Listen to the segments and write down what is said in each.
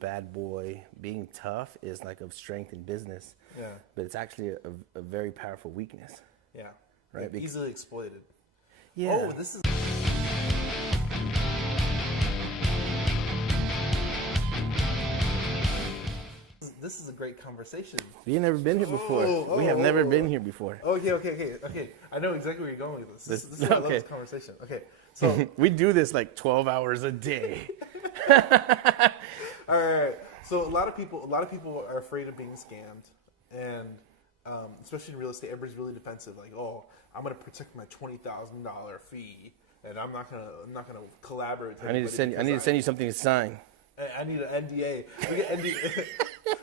bad boy, being tough is like a strength in business. Yeah. But it's actually a very powerful weakness. Yeah. Right. Like easily exploited. Yeah. Oh, this is. This is a great conversation. We have never been here before. We have never been here before. Okay. I know exactly where you're going with this. This is I love this conversation. Okay, so we do this like 12 hours a day. all right. So a lot of people are afraid of being scammed, and especially in real estate, everybody's really defensive. Like, oh, I'm gonna protect my $20,000 fee, and I'm not gonna collaborate. I need to send you something to sign. I need an NDA. We get NDA.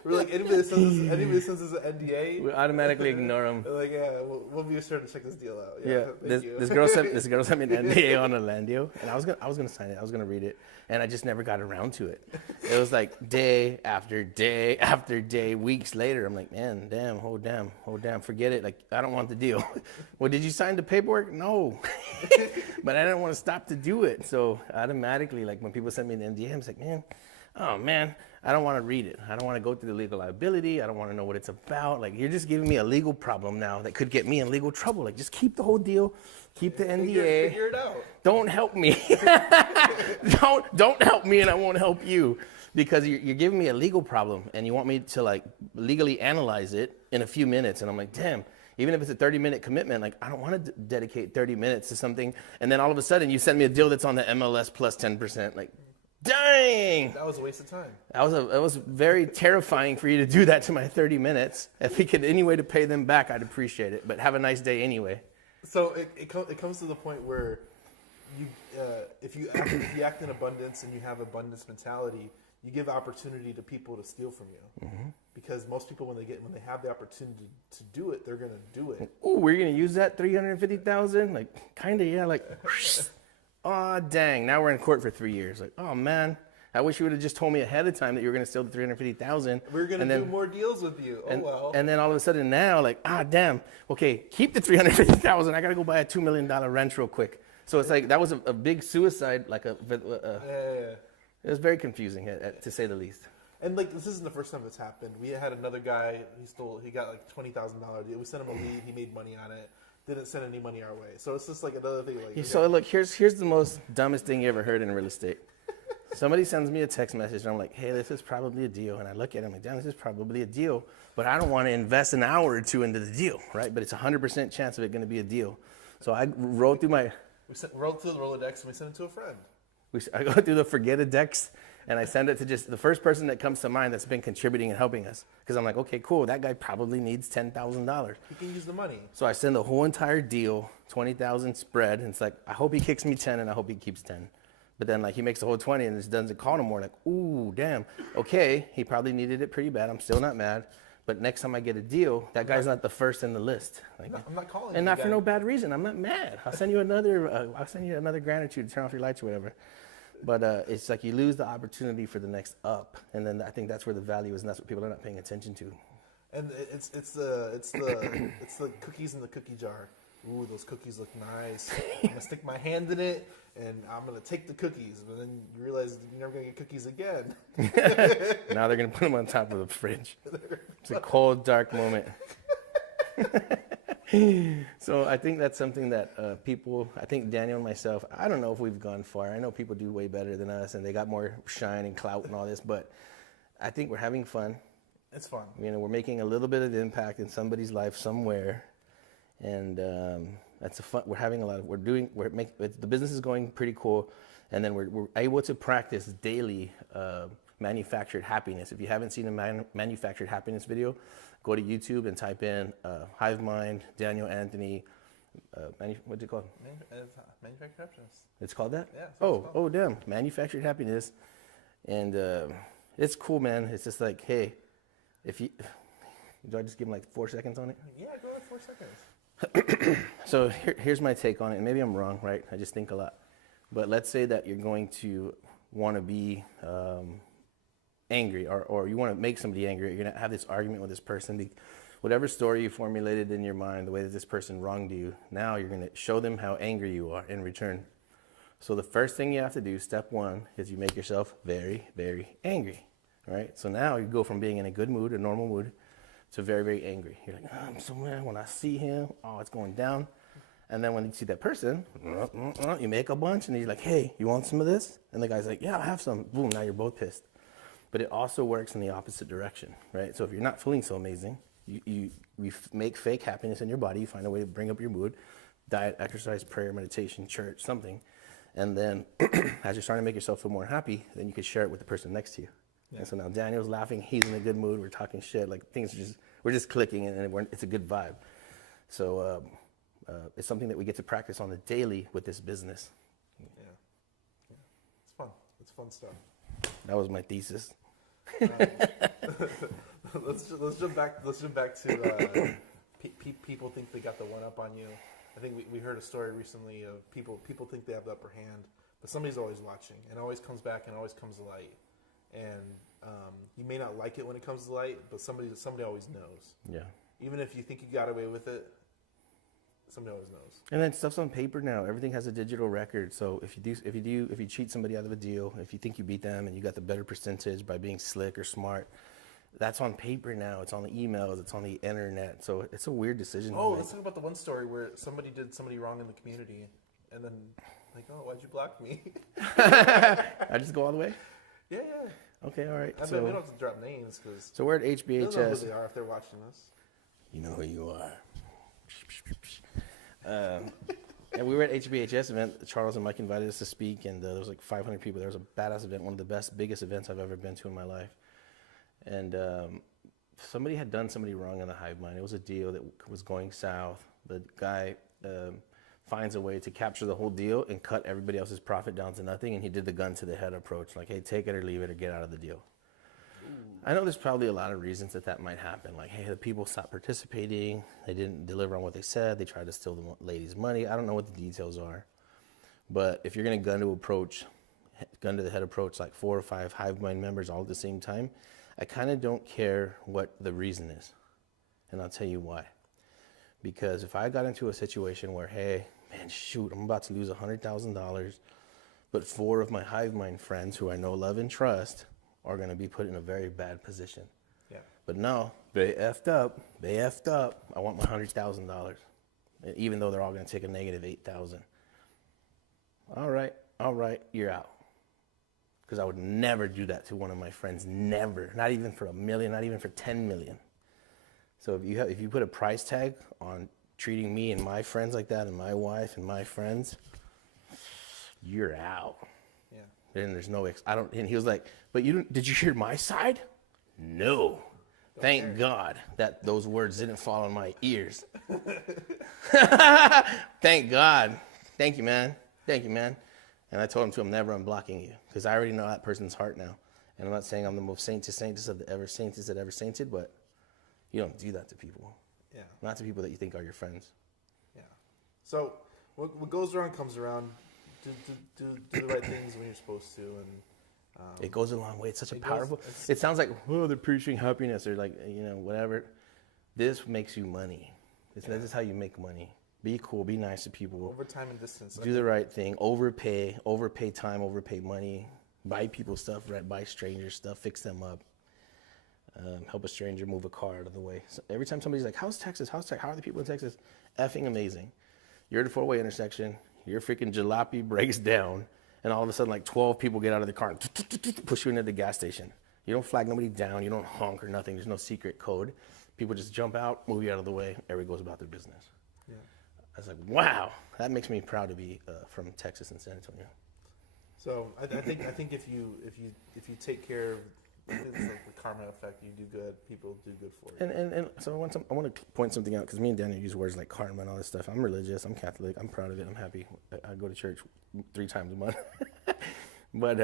We're like, anybody that sends us an NDA, we automatically ignore them. Like, yeah, we'll be sure to check this deal out. Yeah, this girl sent me an NDA on a land deal, and I was gonna sign it. I was gonna read it, and I just never got around to it. It was like day after day after day, weeks later. I'm like, man, hold down, forget it. Like, I don't want the deal. Well, did you sign the paperwork? No, but I didn't want to stop to do it. So automatically, like when people send me an NDA, I'm just like, man, I don't want to read it. I don't want to go through the legal liability. I don't want to know what it's about. Like, you're just giving me a legal problem now that could get me in legal trouble. Like, just keep the whole deal. Keep the NDA. Figure it out. Don't help me. don't help me, and I won't help you, because you're giving me a legal problem, and you want me to like legally analyze it in a few minutes. And I'm like, damn. Even if it's a 30-minute commitment, like, I don't want to dedicate 30 minutes to something, and then all of a sudden you send me a deal that's on the MLS plus 10%. Like, dang! That was a waste of time. It was very terrifying for you to do that to my 30 minutes. If we could any way to pay them back, I'd appreciate it. But have a nice day anyway. So it comes to the point where you if you act in abundance and you have abundance mentality, you give opportunity to people to steal from you. Mm-hmm. Because most people, when they have the opportunity to do it, they're gonna do it. Oh, we're gonna use that $350,000? Like, kinda, yeah. Like, oh, dang! Now we're in court for 3 years. Like, oh man, I wish you would have just told me ahead of time that you were gonna steal the $350,000. We're gonna do more deals with you. Well. And then all of a sudden now, like, damn. Okay, keep the $350,000. I gotta go buy a $2 million ranch real quick. So it's like that was a big suicide. Like It was very confusing, to say the least. And like, this isn't the first time it's happened. We had another guy. He got like $20,000. We sent him a lead. He made money on it. Didn't send any money our way. So it's just like another thing. Like, so look, here's the most dumbest thing you ever heard in real estate. Somebody sends me a text message, and I'm like, hey, this is probably a deal. And I look at it, I'm like, damn, this is probably a deal. But I don't want to invest an hour or two into the deal, right? But it's 100% chance of it going to be a deal. So I wrote through my... rolled through the Rolodex, and we sent it to a friend. I go through the Forget-A-Dex, and I send it to just the first person that comes to mind that's been contributing and helping us. Because I'm like, okay, cool, that guy probably needs $10,000. He can use the money. So I send the whole entire deal, 20,000 spread, and it's like, I hope he kicks me 10, and I hope he keeps 10. But then like he makes the whole 20 and just doesn't call no more. Like, ooh, damn. Okay, he probably needed it pretty bad. I'm still not mad. But next time I get a deal, that guy's not the first in the list. Like, I'm not calling. And not for no bad reason. I'm not mad. I'll send you another gratitude to turn off your lights or whatever. But it's like you lose the opportunity for the next up, and then I think that's where the value is, and that's what people are not paying attention to. And it's the cookies in the cookie jar. Ooh, those cookies look nice. I'm gonna stick my hand in it, and I'm gonna take the cookies. But then you realize you're never gonna get cookies again. Now they're gonna put them on top of the fridge. It's a cold, dark moment. So I think that's something that people, I think Daniel and myself, I don't know if we've gone far. I know people do way better than us, and they got more shine and clout and all this, but I think we're having fun. It's fun. You know, we're making a little bit of impact in somebody's life somewhere, and that's a fun. We're having a lot of. The business is going pretty cool, and then we're able to practice daily manufactured happiness. If you haven't seen a manufactured happiness video, go to YouTube and type in Hive Mind, Daniel Anthony. What's it called? Manufactured happiness. It's called that? Yeah. Oh, damn. Manufactured happiness. And it's cool, man. It's just like, hey, do I just give him like 4 seconds on it? Yeah, go with 4 seconds. So here's my take on it. And maybe I'm wrong, right? I just think a lot. But let's say that you're going to want to be angry, or you want to make somebody angry. You're going to have this argument with this person. Whatever story you formulated in your mind, the way that this person wronged you, now you're going to show them how angry you are in return. So the first thing you have to do, step one, is you make yourself very, very angry. right? So now you go from being in a good mood, a normal mood, to very, very angry. You're like, I'm so mad when I see him. Oh, it's going down. And then when you see that person, you make a bunch, and you're like, hey, you want some of this? And the guy's like, yeah, I'll have some. Boom, now you're both pissed. But it also works in the opposite direction, right? So if you're not feeling so amazing, you make fake happiness in your body. You find a way to bring up your mood, diet, exercise, prayer, meditation, church, something. And then as you're starting to make yourself feel more happy, then you can share it with the person next to you. Yeah. And so now Daniel's laughing. He's in a good mood. We're talking shit. Like things are we're just clicking, and it's a good vibe. So it's something that we get to practice on the daily with this business. Yeah. It's fun. It's fun stuff. That was my thesis. Let's jump back to people think they got the one up on you. I think we heard a story recently of people think they have the upper hand, but somebody's always watching, and it always comes back and always comes to light. And you may not like it when it comes to light, but somebody always knows. Yeah. Even if you think you got away with it, somebody always knows. And then stuff's on paper now. Everything has a digital record. So if you cheat somebody out of a deal, if you think you beat them and you got the better percentage by being slick or smart, that's on paper now. It's on the emails. It's on the internet. So it's a weird decision. Oh, let's talk about the one story where somebody did somebody wrong in the community, and then like, oh, why'd you block me? I just go all the way. Yeah. Okay, all right. I mean, we don't have to drop names because. So we're at HBHS. They don't know who they are if they're watching us. You know who you are. And we were at HBHS event. Charles and Mike invited us to speak, and there was like 500 people. There was a badass event, one of the biggest events I've ever been to in my life. And somebody had done somebody wrong in the hive mind. It was a deal that was going south. The guy finds a way to capture the whole deal and cut everybody else's profit down to nothing, and he did the gun to the head approach, like, hey, take it or leave it or get out of the deal. I know there's probably a lot of reasons that might happen. Like, hey, the people stopped participating. They didn't deliver on what they said. They tried to steal the lady's money. I don't know what the details are. But if you're going to gun to the head approach like 4 or 5 hive mind members all at the same time, I kind of don't care what the reason is. And I'll tell you why. Because if I got into a situation where, hey, man, shoot, I'm about to lose $100,000, but 4 of my hive mind friends who I know, love, and trust are going to be put in a very bad position. Yeah. But no, they effed up. I want my $100,000, even though they're all going to take a negative $8,000. All right, you're out. Because I would never do that to one of my friends, never. Not even for $1 million, not even for $10 million. So if you put a price tag on treating me and my friends like that, and my wife and my friends, you're out. Yeah. And there's no and he was like, but did you hear my side? No. Thank God that those words didn't fall on my ears. Thank God. Thank you, man. And I told him I'm never unblocking you, because I already know that person's heart now. And I'm not saying I'm the most saintest of the ever saintest that ever sainted, but you don't do that to people. Yeah. Not to people that you think are your friends. Yeah. So what goes around comes around. Do the right things when you're supposed to, and it goes a long way. It's such a powerful. It sounds like, oh, they're preaching happiness or like, whatever. This makes you money. This is how you make money. Be cool. Be nice to people. Over time and distance. Do the right thing. Overpay time. Overpay money. Buy people stuff. Right? Buy strangers stuff. Fix them up. Help a stranger move a car out of the way. So every time somebody's like, how's Texas? How are the people in Texas? Effing amazing. You're at a 4-way intersection. Your freaking jalopy breaks down, and all of a sudden, like 12 people get out of the car and push you into the gas station. You don't flag nobody down. You don't honk or nothing. There's no secret code. People just jump out, move you out of the way. Everybody goes about their business. Yeah. I was like, wow, that makes me proud to be from Texas and San Antonio. So I think if you take care of, it's like the karma effect. You do good, people do good for you. And so I want to point something out, because me and Daniel use words like karma and all this stuff. I'm religious. I'm Catholic. I'm proud of it. I'm happy. I go to church 3 times a month. But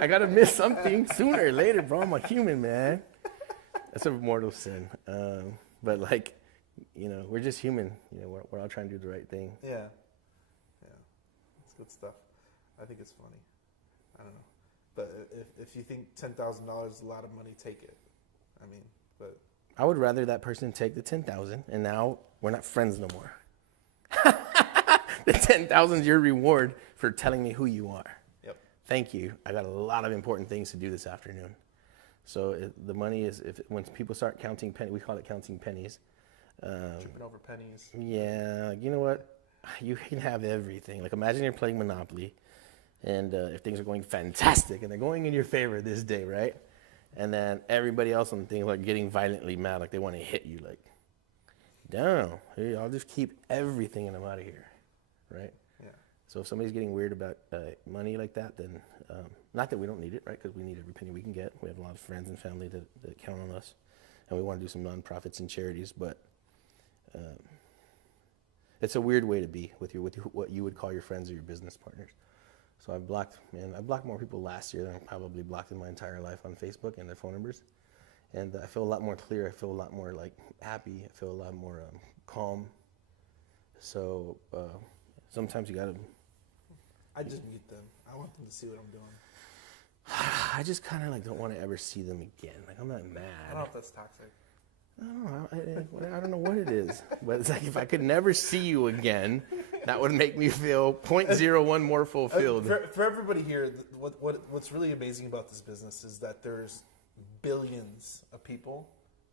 I gotta miss something sooner or later, bro. I'm a human, man. That's a mortal sin. But like, we're just human. We're all trying to do the right thing. Yeah. It's good stuff. I think it's funny. I don't know. But if you think $10,000 is a lot of money, take it. I mean, but I would rather that person take the $10,000, and now we're not friends no more. The $10,000 is your reward for telling me who you are. Yep. thank you. I got a lot of important things to do this afternoon. So the money is, when people start counting pennies, we call it counting pennies. Tripping over pennies. Yeah, you know what? You can have everything. Like imagine you're playing Monopoly, and if things are going fantastic and they're going in your favor this day, right? And then everybody else on the thing like getting violently mad, like they want to hit you, like, down. Hey, I'll just keep everything and I'm out of here, right? Yeah. So if somebody's getting weird about money like that, then not that we don't need it, right? Because we need every penny we can get. We have a lot of friends and family that count on us, and we want to do some nonprofits and charities. But it's a weird way to be with what you would call your friends or your business partners. So I blocked more people last year than I probably blocked in my entire life on Facebook and their phone numbers. And I feel a lot more clear. I feel a lot more like happy. I feel a lot more calm. So sometimes you gotta. I just mute them. I want them to see what I'm doing. I just kind of like don't want to ever see them again. Like I'm not mad. I don't know if that's toxic. I don't know. I don't know what it is, but it's like if I could never see you again, that would make me feel 0.01 more fulfilled. For everybody here, what's really amazing about this business is that there's billions of people,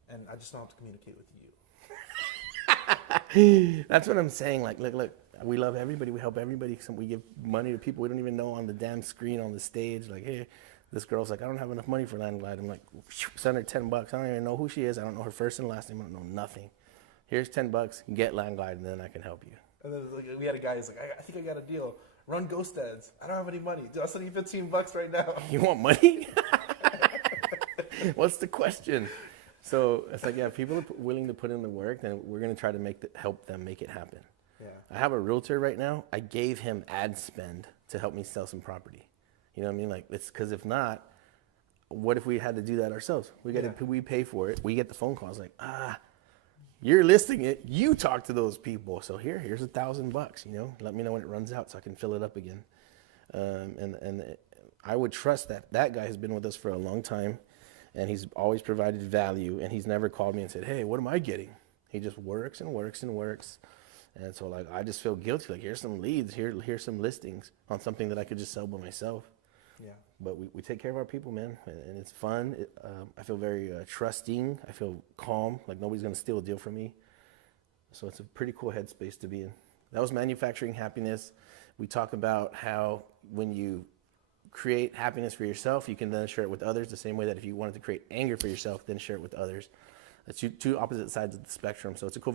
and I just don't have to communicate with you. That's what I'm saying. Like, look, we love everybody. We help everybody. We give money to people we don't even know on the damn screen on the stage. Like, hey, this girl's like, I don't have enough money for Land Glide. I'm like, send her $10. I don't even know who she is. I don't know her first and last name. I don't know nothing. Here's $10. Get Land Glide, and then I can help you. And then we had a guy who's like, I think I got a deal. Run Ghost Ads. I don't have any money. Dude, I'll send you $15 right now. You want money? What's the question? So it's like, yeah, if people are willing to put in the work, then we're going to try to help them make it happen. Yeah. I have a realtor right now. I gave him ad spend to help me sell some property. You know what I mean? Like, it's because if not, what if we had to do that ourselves? We pay for it. We get the phone calls like, you're listing it. You talk to those people. So here's $1,000. You know, let me know when it runs out so I can fill it up again. And I would trust that guy has been with us for a long time, and he's always provided value. And he's never called me and said, hey, what am I getting? He just works and works and works. And so like I just feel guilty. Like here's some leads. Here's some listings on something that I could just sell by myself. Yeah. But we take care of our people, man, and it's fun. I feel very trusting. I feel calm, like nobody's going to steal a deal from me. So it's a pretty cool headspace to be in. That was Manufacturing Happiness. We talk about how when you create happiness for yourself, you can then share it with others the same way that if you wanted to create anger for yourself, then share it with others. That's two opposite sides of the spectrum. So it's a cool